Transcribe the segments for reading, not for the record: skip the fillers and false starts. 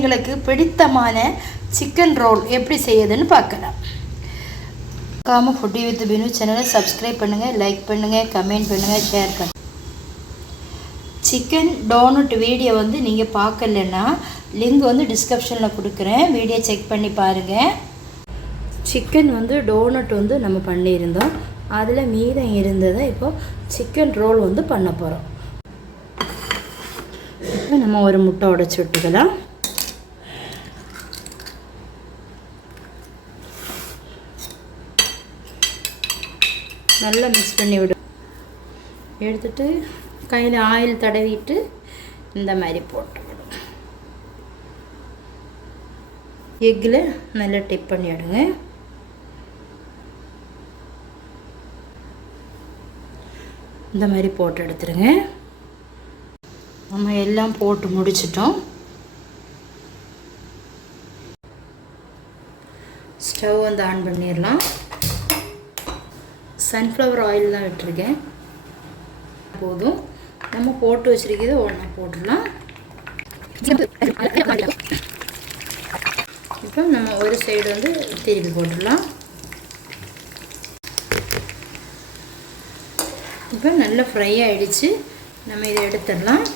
உங்களுக்கு பிடித்தமான chicken roll எப்படி செய்யுதுன்னு பார்க்கலாம். மறக்காம ஃபுட்டி வித் பினு சேனலை சப்ஸ்கிரைப் பண்ணுங்கள், லைக் பண்ணுங்கள், கமெண்ட் பண்ணுங்கள், ஷேர் பண்ணுங்கள். சிக்கன் டோனட் வீடியோ வந்து நீங்கள் பார்க்கலன்னா லிங்க் வந்து டிஸ்கிரிப்ஷனில் கொடுக்குறேன், வீடியோ செக் பண்ணி பாருங்கள். சிக்கன் வந்து டோனட் வந்து நம்ம பண்ணியிருந்தோம், அதில் மீதம் இருந்ததை இப்போது சிக்கன் ரோல் வந்து பண்ண போகிறோம். இப்போ நம்ம ஒரு முட்டை உடைச்சி விட்டுக்கலாம். நல்லா மிக்ஸ் பண்ணி விடும். எடுத்துட்டு கையில் ஆயில் தடவிட்டு இந்த மாதிரி போட்டு எக்கில் நல்லா டிப் பண்ணி விடுங்க. இந்த மாதிரி போட்டு எடுத்துருங்க. நம்ம எல்லாம் போட்டு முடிச்சிட்டோம். ஸ்டவ் வந்து ஆன் பண்ணிடலாம். சன்ஃப்ளவர் ஆயில் தான் விட்டுருக்கேன், போதும். நம்ம போட்டு வச்சுருக்கிறது ஒன்றா போட்டுடலாம். இப்போ நம்ம ஒரு சைடு வந்து திருப்பி போட்டுடலாம். இப்போ நல்லா ஃப்ரை ஆகிடுச்சு, நம்ம இதை எடுத்துடலாம்.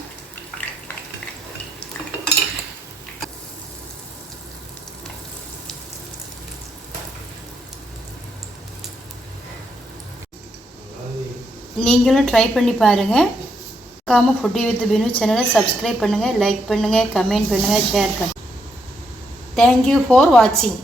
நீங்களும் ட்ரை பண்ணி பாருங்கள். மறக்காம ஃபுட்டி வித் பினு சேனலை சப்ஸ்கிரைப் பண்ணுங்கள், லைக் பண்ணுங்கள், கமெண்ட் பண்ணுங்கள், ஷேர் பண்ணுங்கள். தேங்க்யூ ஃபார் வாட்சிங்.